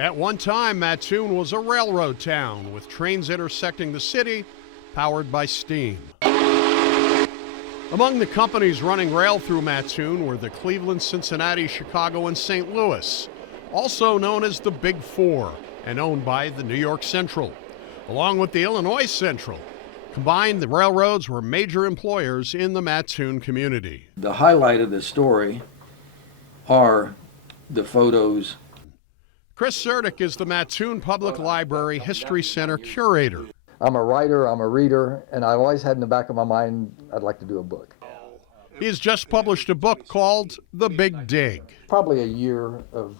At one time, Mattoon was a railroad town with trains intersecting the city, powered by steam. Among the companies running rail through Mattoon were the Cleveland, Cincinnati, Chicago, and St. Louis, also known as the Big Four and owned by the New York Central, along with the Illinois Central. Combined, the railroads were major employers in the Mattoon community. The highlight of the story are the photos. Chris Sertic is the Mattoon Public Library History Center curator. I'm a writer, I'm a reader, and I always had in the back of my mind I'd like to do a book. He has just published a book called The Big Dig. Probably a year of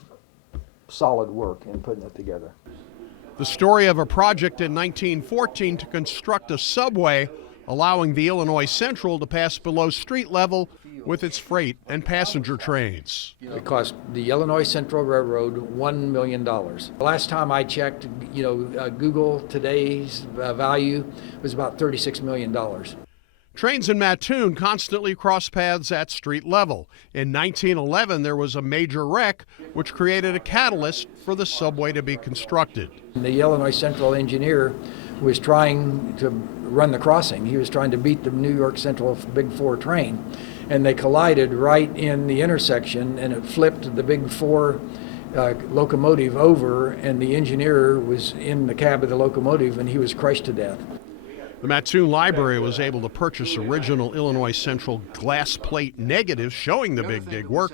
solid work in putting it together. The story of a project in 1914 to construct a subway, allowing the Illinois Central to pass below street level with its freight and passenger trains. It cost the Illinois Central Railroad $1 million. The last time I checked, Google today's value was about $36 million. Trains in Mattoon constantly cross paths at street level. In 1911, there was a major wreck, which created a catalyst for the subway to be constructed. The Illinois Central engineer was trying to run the crossing. He was trying to beat the New York Central Big Four train, and they collided right in the intersection, and it flipped the Big Four locomotive over, and the engineer was in the cab of the locomotive, and he was crushed to death. The Mattoon Library was able to purchase original Illinois Central glass plate negatives showing the Big Dig work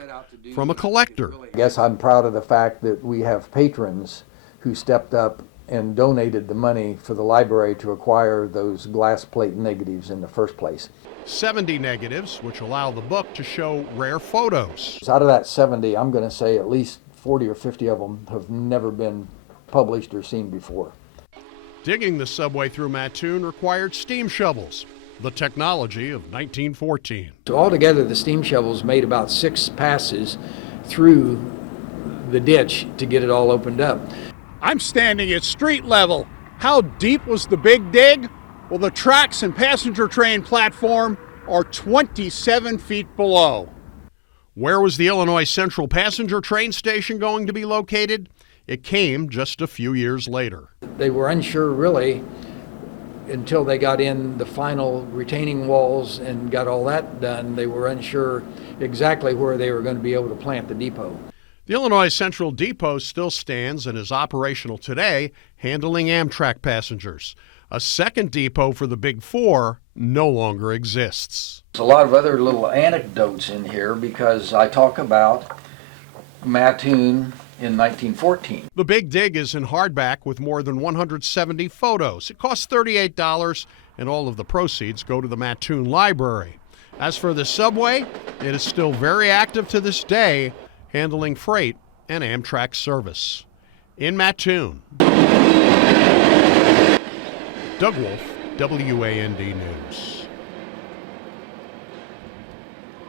from a collector. I guess I'm proud of the fact that we have patrons who stepped up and donated the money for the library to acquire those glass plate negatives in the first place. 70 negatives, which allow the book to show rare photos. Out of that 70, I'm going to say at least 40 or 50 of them have never been published or seen before. Digging the subway through Mattoon required steam shovels, the technology of 1914. So altogether, the steam shovels made about 6 passes through the ditch to get it all opened up. I'm standing at street level. How deep was the Big Dig? Well, the tracks and passenger train platform are 27 feet below. Where was the Illinois Central passenger train station going to be located? It came just a few years later. They were unsure really until they got in the final retaining walls and got all that done. They were unsure exactly where they were going to be able to plant the depot. The Illinois Central Depot still stands and is operational today, handling Amtrak passengers. A second depot for the Big Four no longer exists. There's a lot of other little anecdotes in here because I talk about Mattoon in 1914. The Big Dig is in hardback with more than 170 photos. It costs $38, and all of the proceeds go to the Mattoon Library. As for the subway, it is still very active to this day, handling freight and Amtrak service. In Mattoon, Doug Wolfe, WAND News.